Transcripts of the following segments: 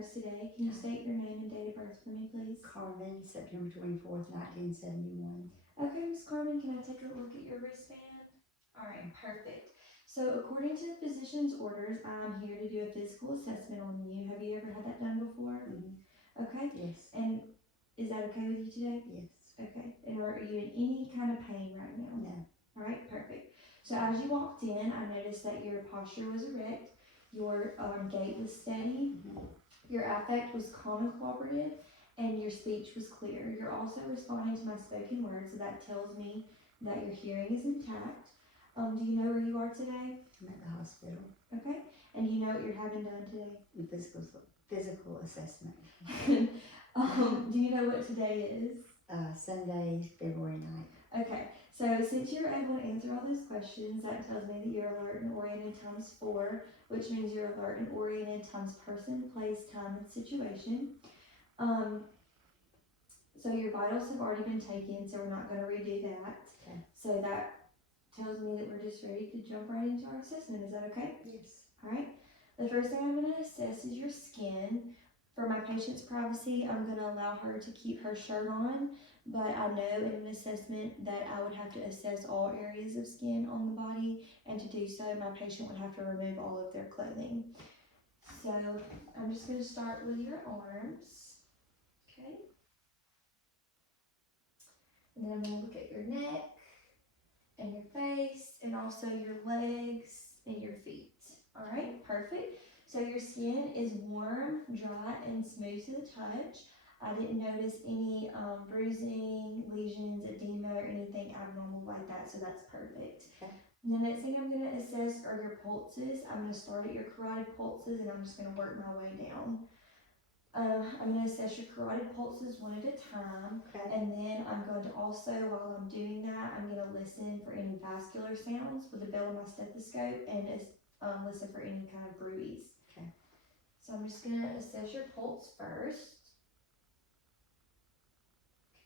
nurse today. Can you state your name and date of birth for me, please? Carmen, September 24th, 1971. Okay, Miss Carmen, can I take a look at your wristband? All right, perfect. So according to the physician's orders, I'm here to do a physical assessment on you. Have you ever had that done before? Mm-hmm. Okay. Yes. And is that okay with you today? Yes. Okay. And are you in any kind of pain right now? No. All right, perfect. So as you walked in, I noticed that your posture was erect, your gait was steady, Mm-hmm. your affect was calm and cooperative, and your speech was clear. You're also responding to my spoken word, so that tells me that your hearing is intact. Do you know where you are today? I'm at the hospital. Okay. And you know what you're having done today? The physical assessment. Do you know what today is? Sunday, February 9th. Okay, so since you're able to answer all those questions, that tells me that you're alert and oriented times 4, which means you're alert and oriented times person, place, time, and situation. So your vitals have already been taken, so we're not going to redo that. Okay. So that tells me that we're just ready to jump right into our assessment. Is that okay? Yes. All right. The first thing I'm going to assess is your skin. For my patient's privacy, I'm going to allow her to keep her shirt on, but I know in an assessment that I would have to assess all areas of skin on the body, and to do so, my patient would have to remove all of their clothing. So I'm just going to start with your arms. Okay. And then I'm going to look at your neck and your face and also your legs and your feet. All right, perfect. So your skin is warm, dry, and smooth to the touch. I didn't notice any bruising, lesions, edema, or anything abnormal like that, so that's perfect. Okay. And the next thing I'm going to assess are your pulses. I'm going to start at your carotid pulses, and I'm just going to work my way down. I'm going to assess your carotid pulses one at a time, Okay. and then I'm going to also, while I'm doing that, I'm going to listen for any vascular sounds with the bell of my stethoscope and listen for any kind of bruise. Okay. So I'm just going to assess your pulse first.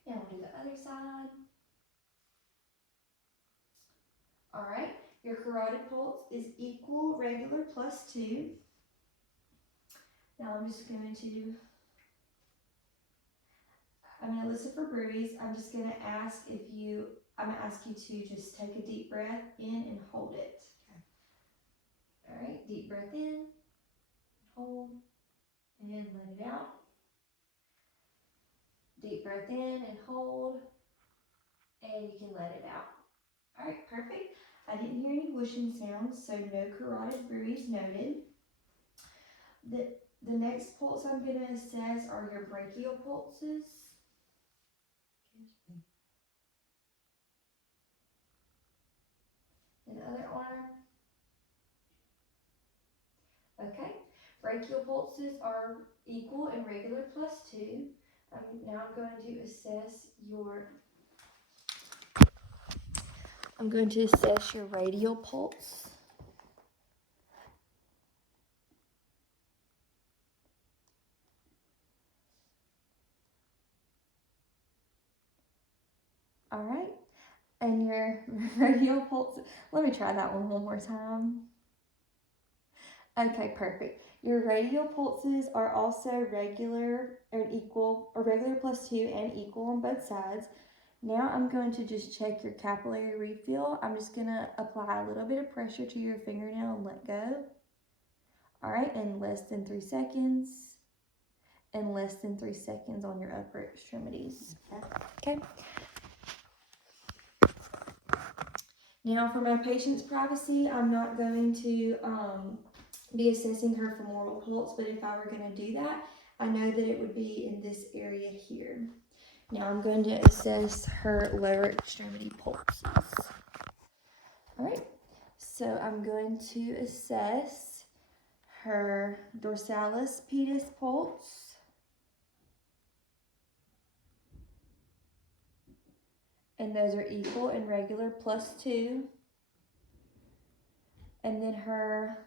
And I'll do the other side. All right, your carotid pulse is equal, regular, plus 2. Now I'm going to listen for bruise. I'm just going to ask you to just take a deep breath in and hold it. Okay. All right, deep breath in, hold, and let it out. Deep breath in and hold, and you can let it out. All right, perfect. I didn't hear any whooshing sounds, so no carotid bruise noted. The next pulse I'm going to assess are your brachial pulses. And the other arm. Okay, brachial pulses are equal and regular plus 2. Now I'm going to assess your radial pulse. All right, and your radial pulse, let me try that one more time. Okay, perfect. Your radial pulses are also regular and equal, or regular plus 2 and equal on both sides. Now I'm going to just check your capillary refill. I'm just going to apply a little bit of pressure to your fingernail and let go. All right, in less than 3 seconds, and less than 3 seconds on your upper extremities. Okay. Now for my patient's privacy, I'm not going to be assessing her femoral pulse, but if I were going to do that, I know that it would be in this area here. Now I'm going to assess her lower extremity pulses. All right, so I'm going to assess her dorsalis pedis pulse, and those are equal and regular plus 2. And then her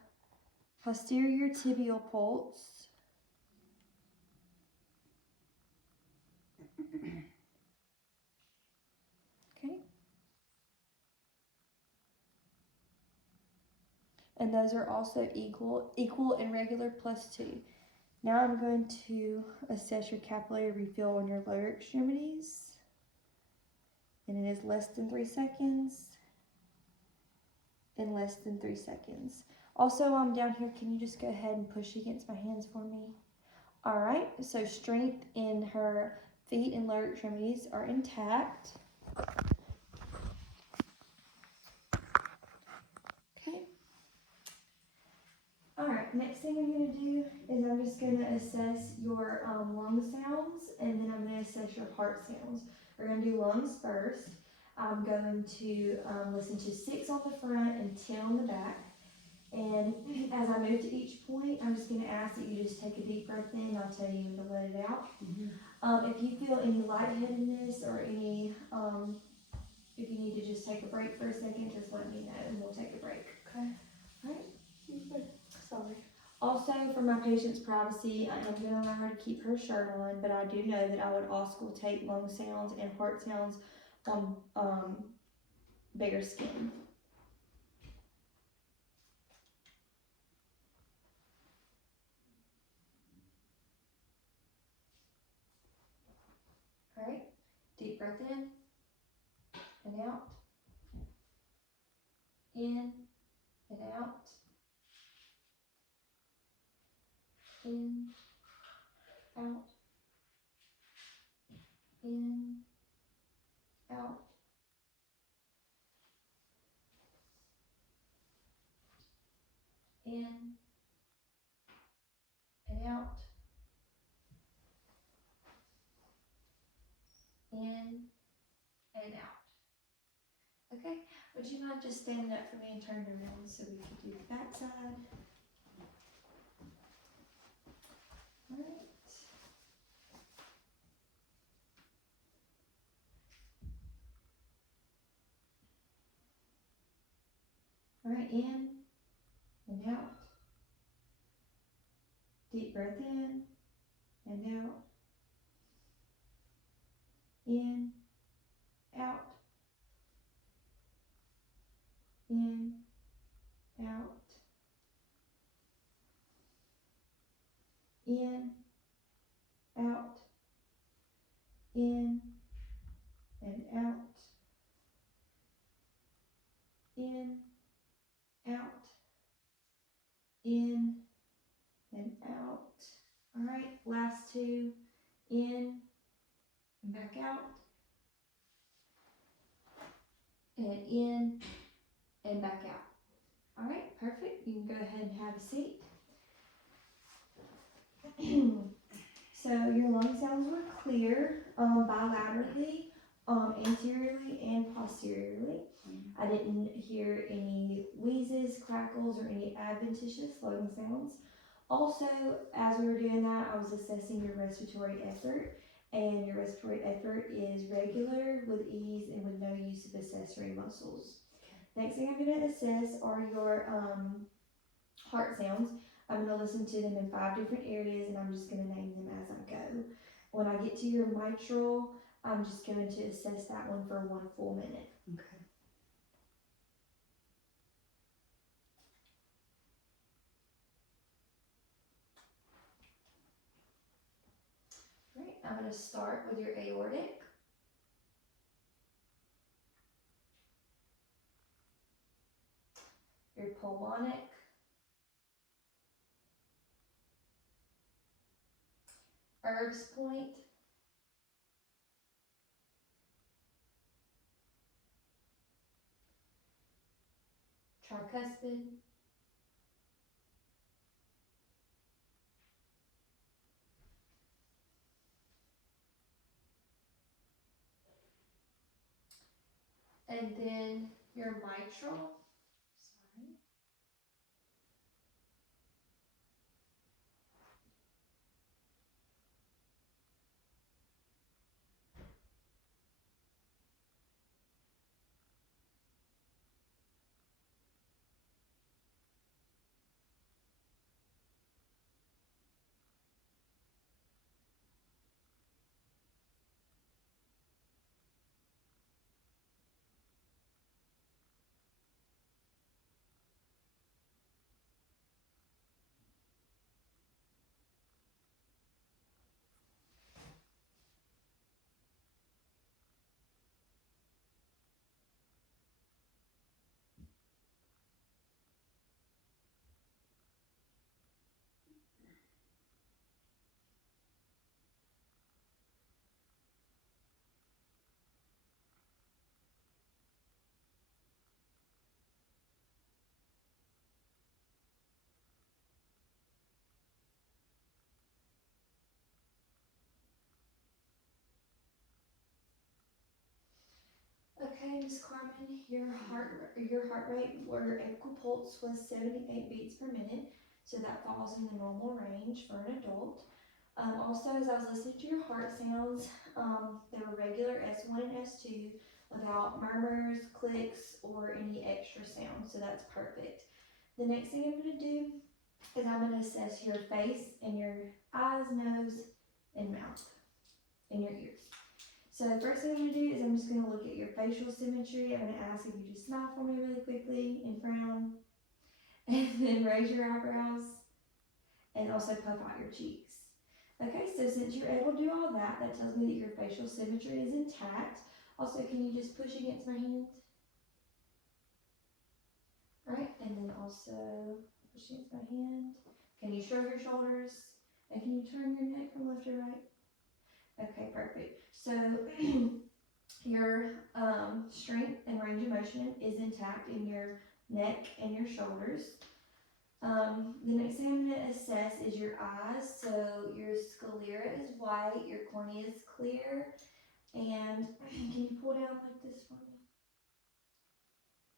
posterior tibial pulse, okay, and those are also equal and regular plus 2. Now I'm going to assess your capillary refill on your lower extremities. And it is less than 3 seconds. And less than 3 seconds. Also, down here, can you just go ahead and push against my hands for me? All right, so strength in her feet and lower extremities are intact. Okay. All right, next thing I'm going to do is I'm just going to assess your lung sounds, and then I'm going to assess your heart sounds. We're going to do lungs first. I'm going to listen to 6 on the front and 10 on the back. And as I move to each point, I'm just going to ask that you just take a deep breath in. I'll tell you to let it out. If you feel any lightheadedness or any, if you need to just take a break for a second, just let me know and we'll take a break. Okay. Right? Sorry. Also, for my patient's privacy, I am going to allow her to keep her shirt on, but I do know that I would auscultate lung sounds and heart sounds on bare skin. Alright, deep breath in and out, in and out, in, out, in, out, in and out, in and out. Okay, would you mind just standing up for me and turning around so we can do the back side? Alright. Alright, in and out. Deep breath in and out. In, out, in, out, in, out, in, and out, in, out, in, and out. All right, last 2, in, and back out, and in, and back out. All right, perfect. You can go ahead and have a seat. So your lung sounds were clear bilaterally, anteriorly and posteriorly. I didn't hear any wheezes, crackles, or any adventitious lung sounds. Also, as we were doing that, I was assessing your respiratory effort, and your respiratory effort is regular, with ease, and with no use of accessory muscles. Next thing I'm going to assess are your heart sounds. I'm going to listen to them in 5 different areas, and I'm just going to name them as I go. When I get to your mitral, I'm just going to assess that one for 1 full minute. Okay. All right, I'm going to start with your aortic. Your pulmonic. Herb's point. Tricuspid. And then your mitral. Sorry. Okay, Miss Carmen, your heart rate or apical pulse was 78 beats per minute, so that falls in the normal range for an adult. Also, as I was listening to your heart sounds, they were regular S1 and S2 without murmurs, clicks, or any extra sound, so that's perfect. The next thing I'm going to do is I'm going to assess your face and your eyes, nose, and mouth, and your ears. So the first thing I'm going to do is I'm just going to look at your facial symmetry. I'm going to ask if you just smile for me really quickly and frown, and then raise your eyebrows, and also puff out your cheeks. Okay, so since you're able to do all that, that tells me that your facial symmetry is intact. Also, can you just push against my hand? Right, and then also push against my hand. Can you shrug your shoulders? And can you turn your neck from left to right? Okay, perfect. So your strength and range of motion is intact in your neck and your shoulders. The next thing I'm going to assess is your eyes. So your sclera is white, your cornea is clear, and can you pull down like this for me?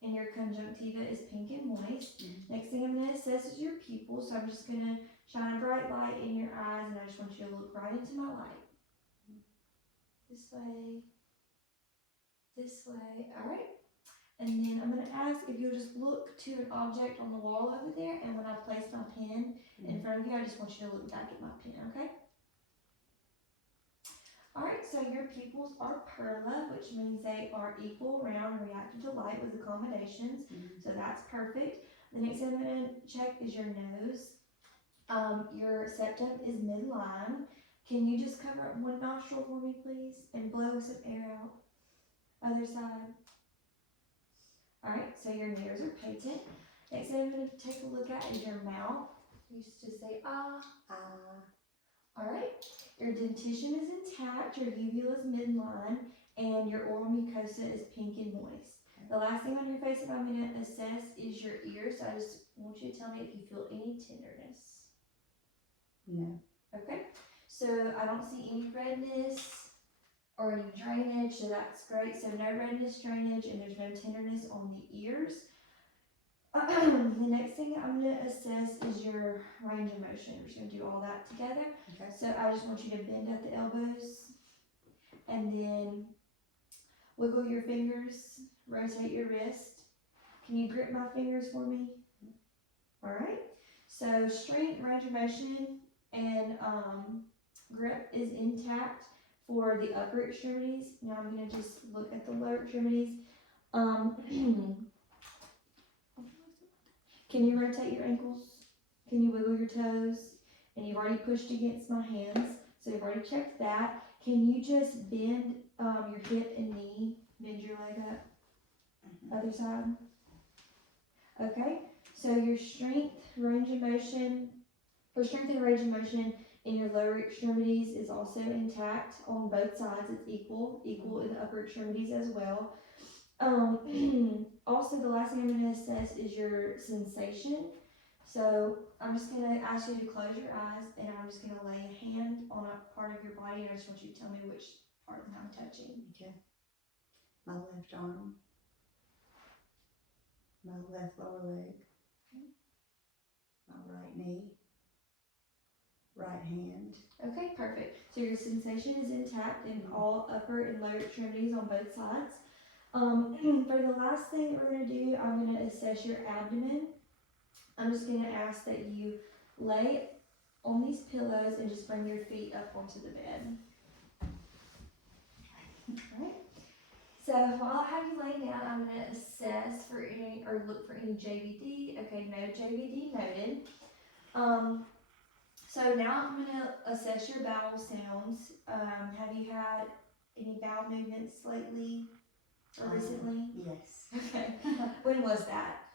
And your conjunctiva is pink and moist. Next thing I'm going to assess is your pupils. So I'm just going to shine a bright light in your eyes, and I just want you to look right into my light. This way, all right. And then I'm going to ask if you'll just look to an object on the wall over there, and when I place my pen in front of you, I just want you to look back at my pen, okay? Alright, so your pupils are perla, which means they are equal, round, and reactive to light with accommodations, so that's perfect. The next thing I'm going to check is your nose. Your septum is midline. Can you just cover up one nostril for me, please, and blow some air out? Other side. Alright, so your nares are patent. Next thing I'm going to take a look at is your mouth. You just say ah, ah. Alright, your dentition is intact, your uvula is midline, and your oral mucosa is pink and moist. The last thing on your face that I'm going to assess is your ears. So I just want you to tell me if you feel any tenderness. No. Okay, so I don't see any redness or any drainage, so that's great. So no redness, drainage, and there's no tenderness on the ears. The next thing I'm going to assess is your range of motion. We're just going to do all that together. Okay. So I just want you to bend at the elbows and then wiggle your fingers, rotate your wrist. Can you grip my fingers for me? Alright. So strength, range of motion, and grip is intact for the upper extremities. Now I'm going to just look at the lower extremities. Can you rotate your ankles? Can you wiggle your toes? And you've already pushed against my hands, so you've already checked that. Can you just bend your hip and knee, bend your leg up? Other side. Okay, so your strength, range of motion, or strength and range of motion in your lower extremities is also intact on both sides. It's equal in the upper extremities as well. Also, the last thing I'm going to assess is your sensation. So I'm just going to ask you to close your eyes, and I'm just going to lay a hand on a part of your body, and I just want you to tell me which part that I'm touching. Okay. My left arm. My left lower leg. Okay. My right knee. Right hand. Okay, perfect. So your sensation is intact in all upper and lower extremities on both sides. For the last thing that we're going to do, I'm going to assess your abdomen. I'm just going to ask that you lay on these pillows and just bring your feet up onto the bed. Alright. So while I have you laying down, I'm going to assess for any, or look for any JVD. Okay, no JVD noted. So now I'm going to assess your bowel sounds. Have you had any bowel movements lately or recently? Yes. Okay. When was that?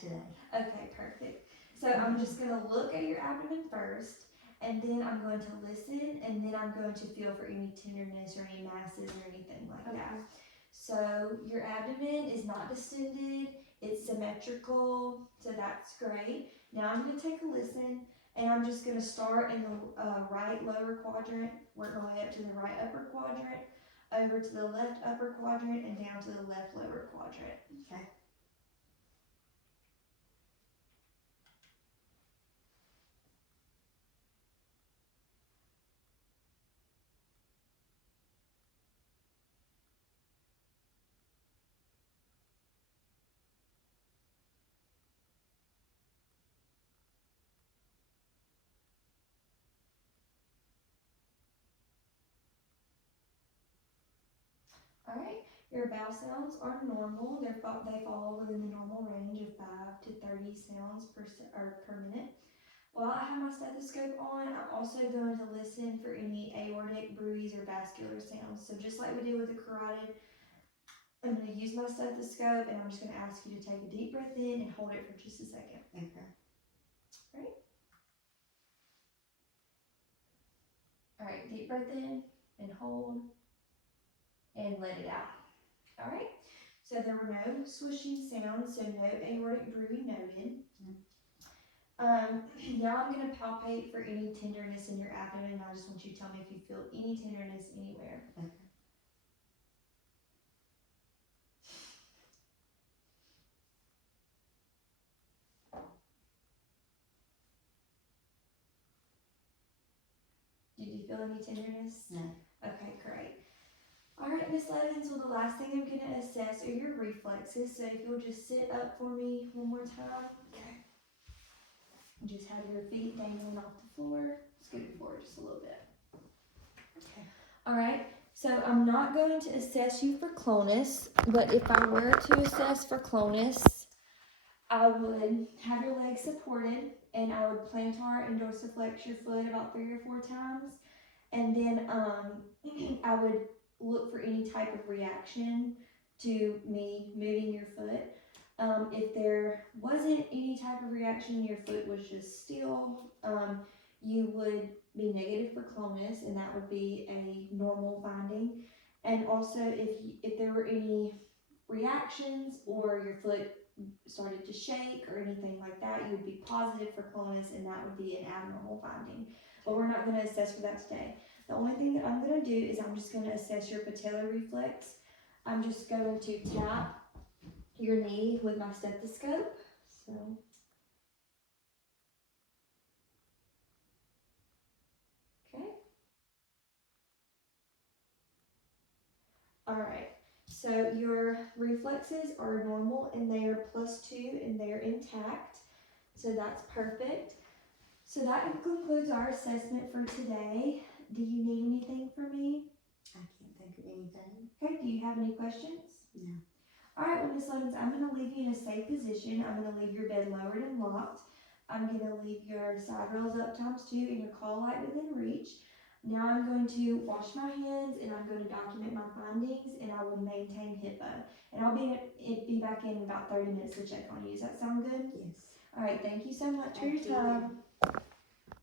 Today. Okay, perfect. So I'm just going to look at your abdomen first, and then I'm going to listen, and then I'm going to feel for any tenderness or any masses or anything like that. So your abdomen is not distended, it's symmetrical, so that's great. Now I'm going to take a listen, and I'm just going to start in the right lower quadrant, work my way up to the right upper quadrant. over to the left upper quadrant and down to the left lower quadrant. Okay. Alright, your vowel sounds are normal. They fall within the normal range of 5 to 30 sounds per minute. While I have my stethoscope on, I'm also going to listen for any aortic, bruise, or vascular sounds. So just like we did with the carotid, I'm going to use my stethoscope and I'm just going to ask you to take a deep breath in and hold it for just a second. Okay. Alright, deep breath in and hold and let it out. Alright, so there were no swishing sounds, so no aortic bruit noted. Now I'm going to palpate for any tenderness in your abdomen, and I just want you to tell me if you feel any tenderness anywhere. Okay. Did you feel any tenderness? No. Okay, great. Alright, Miss Levin, so the last thing I'm going to assess are your reflexes, so if you'll just sit up for me one more time. Okay. Just have your feet dangling off the floor. Scoot forward just a little bit. Okay. Alright, so I'm not going to assess you for clonus, but if I were to assess for clonus, I would have your legs supported and I would plantar and dorsiflex your foot about 3 or 4 times. And then I would look for any type of reaction to me moving your foot. If there wasn't any type of reaction, your foot was just still, you would be negative for clonus, and that would be a normal finding. And also, if there were any reactions or your foot started to shake or anything like that, you would be positive for clonus, and that would be an abnormal finding. But we're not going to assess for that today. The only thing that I'm going to do is I'm just going to assess your patellar reflex. I'm just going to tap your knee with my stethoscope. So, okay. All right. So your reflexes are normal and they are +2 and they're intact. So that's perfect. So that concludes our assessment for today. Do you need anything from me? I can't think of anything. Okay, do you have any questions? No. Alright, well, Miss Levins, I'm going to leave you in a safe position. I'm going to leave your bed lowered and locked. I'm going to leave your side rails up ×2 and your call light within reach. Now I'm going to wash my hands and I'm going to document my findings and I will maintain HIPAA. And I'll be back in about 30 minutes to check on you. Does that sound good? Yes. Alright, thank you so much for Thank your you. time.